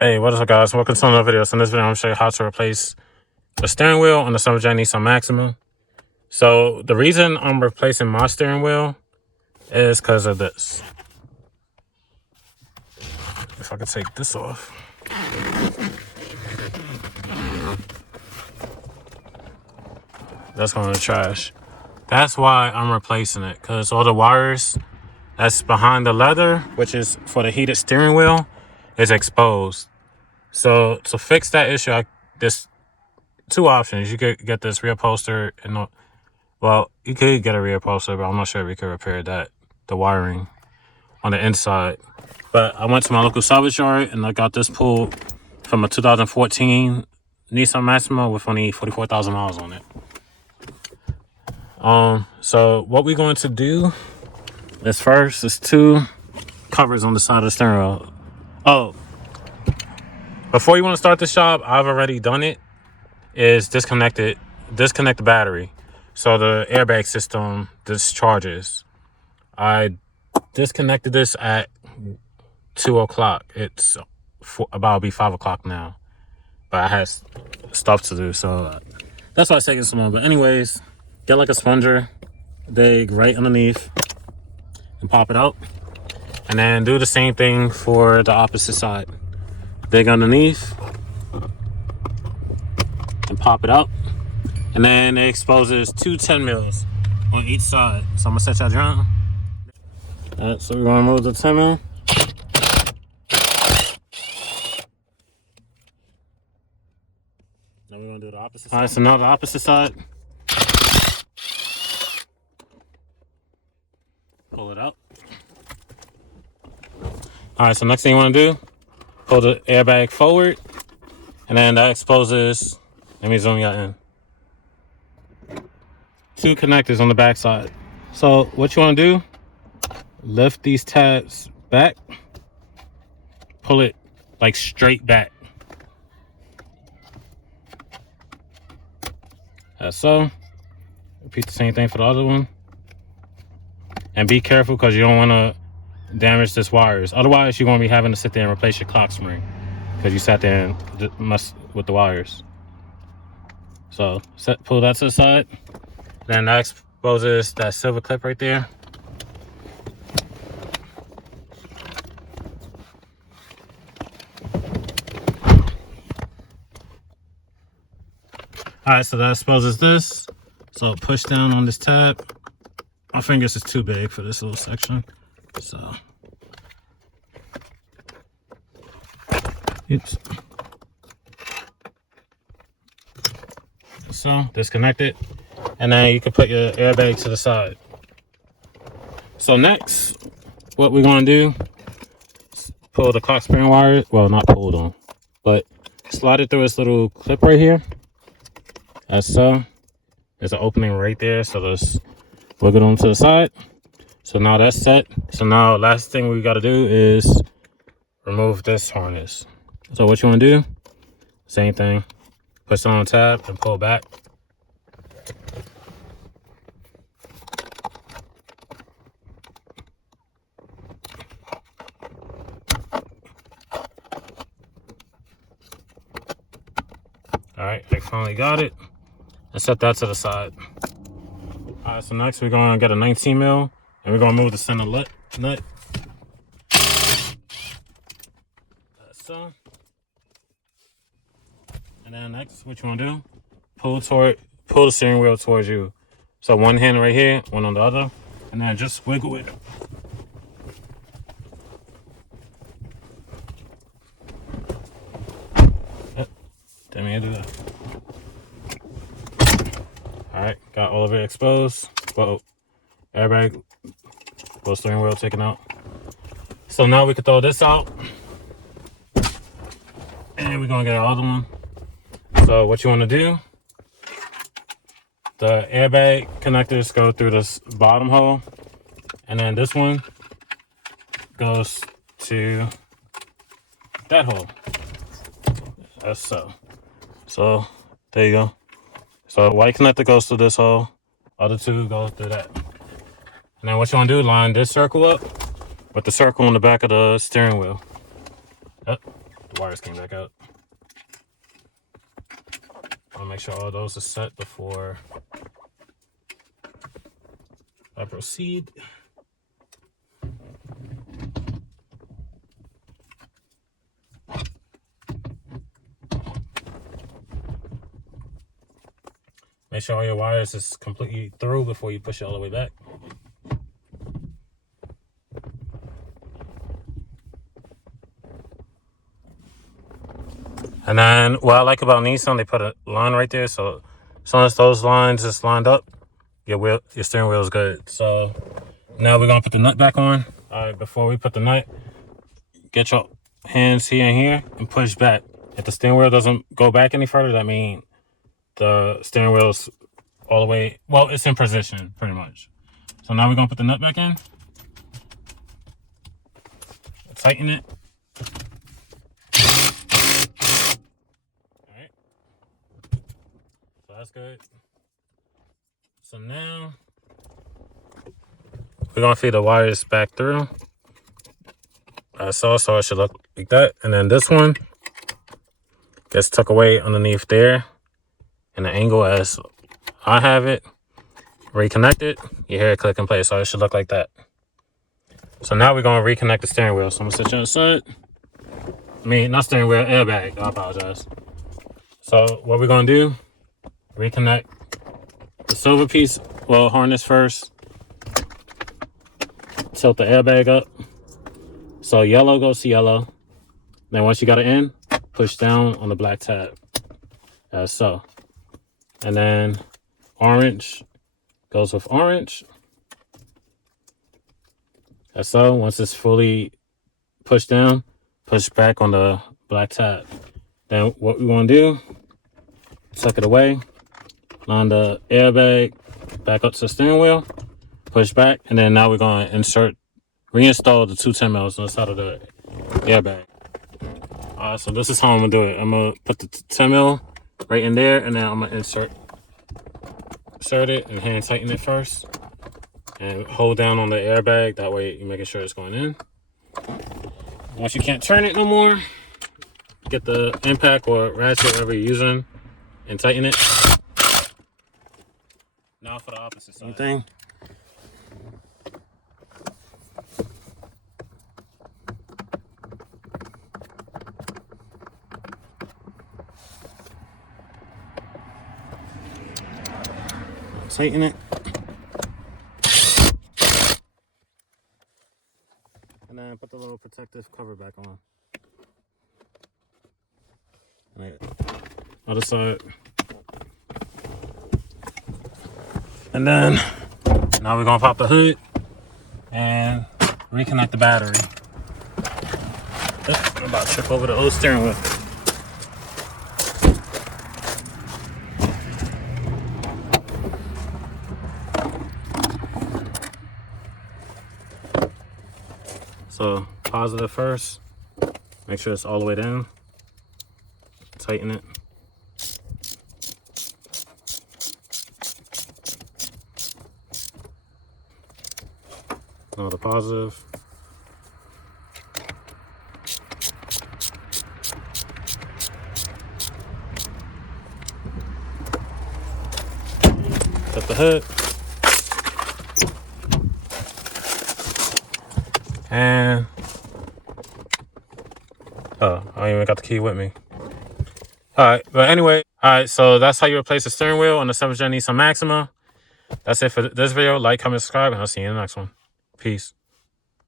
Hey, what is up, guys? Welcome to another video. So in this video, I'm going to show you how to replace the steering wheel on the Summer Jet Nissan Maxima. So the reason I'm replacing my steering wheel is because of this. If I could take this off. That's going in the trash. That's why I'm replacing it, because all the wires that's behind the leather, which is for the heated steering wheel, is exposed. So to fix that issue, there's two options. You could get this reupholstered, and well, you could get a reupholstered, but I'm not sure if we could repair the wiring on the inside. But I went to my local salvage yard and I got this pulled from a 2014 Nissan Maxima with only 44,000 miles on it. So what we're going to do is first, there's two covers on the side of the steering wheel. Oh, before you want to start this job, I've already done it. Is disconnect the battery so the airbag system discharges. I disconnected this at 2 o'clock. It's about to be 5 o'clock now, but I had stuff to do, so that's why it's taking so long. But anyways, get like a sponger, dig right underneath and pop it out, and then do the same thing for the opposite side. Dig underneath and pop it out, and then it exposes two 10 mils on each side. So I'm gonna set that down. Alright, so we're gonna remove the 10 mil. Now we're gonna do the opposite side. Alright, so now the opposite side. Pull it out. Alright, so next thing you wanna do, pull the airbag forward, and then that exposes, let me zoom you in, two connectors on the back side. So what you wanna do, lift these tabs back, pull it like straight back. As so. Repeat the same thing for the other one. And be careful, because you don't want to damage this wires. Otherwise, you're going to be having to sit there and replace your clock spring, because you sat there and messed with the wires. So pull that to the side. Then that exposes that silver clip right there. Alright, so that exposes this. So push down on this tab. My fingers is too big for this little section. So, oops. So, disconnect it. And then you can put your airbag to the side. So next, what we're going to do is pull the clock spring wire. Well, not pulled on, but slide it through this little clip right here. As so. There's an opening right there, so let's wiggle it on to the side. So now that's set. So now last thing we got to do is remove this harness. So what you want to do, same thing, push it on the tab and pull back. All right, I finally got it. And set that to the side. All right, so next we're gonna get a 19 mil, and we're gonna move the center nut. That's so. And then next, what you wanna do? Pull the steering wheel towards you. So one hand right here, one on the other, and then just wiggle it. Yep. Didn't mean to do that. Alright, got all of it exposed. Whoa, airbag, both steering wheel taken out. So now we can throw this out. And we're gonna get our other one. So what you wanna do, the airbag connectors go through this bottom hole. And then this one goes to that hole. That's so. So there you go. So white connector goes through this hole, other two go through that. And then what you want to do, line this circle up with the circle on the back of the steering wheel. Yep. The wires came back out. I'll make sure all those are set before I proceed. Make sure all your wires is completely through before you push it all the way back. And then what I like about Nissan, they put a line right there. So as soon as those lines is lined up, your steering wheel is good. So now we're gonna put the nut back on. All right, before we put the nut, get your hands here and here and push back. If the steering wheel doesn't go back any further, that means the steering wheel's all the way, well, it's in position pretty much. So now we're gonna put the nut back in. Tighten it. All right. So that's good. So now we're gonna feed the wires back through. So it should look like that. And then this one gets tucked away underneath there in the angle as I have it. Reconnect it. You hear it click in place. So it should look like that. So now we're gonna reconnect the steering wheel. So I'm gonna set you on the side. I mean, not steering wheel, airbag. I apologize. So what we're gonna do, reconnect the silver piece, well, harness first. Tilt the airbag up. So yellow goes to yellow. Then once you got it in, push down on the black tab. As so. And then orange goes with orange. As so. Once it's fully pushed down, push back on the black tab. Then what we want to do, tuck it away, line the airbag back up to the steering wheel, push back, and then now we're going to reinstall the two 10 mils on the side of the airbag. Alright, so this is how I'm going to do it. I'm going to put the 10 mil right in there, and then I'm going to insert it and hand tighten it first. And hold down on the airbag, that way you're making sure it's going in. Once you can't turn it no more, get the impact or ratchet, whatever you're using, and tighten it. Now for the opposite side. Same thing. Tighten it. And then put the little protective cover back on. Right. Other side. And then now we're gonna pop the hood and reconnect the battery. I'm about to trip over the old steering wheel. So positive first, make sure it's all the way down, tighten it. Now the positive. Cut the hood. And oh, I don't even got the key with me. Alright, but anyway, alright, so that's how you replace the steering wheel on the 7th Gen Nissan Maxima. That's it for this video. Like, comment, subscribe, and I'll see you in the next one. Peace.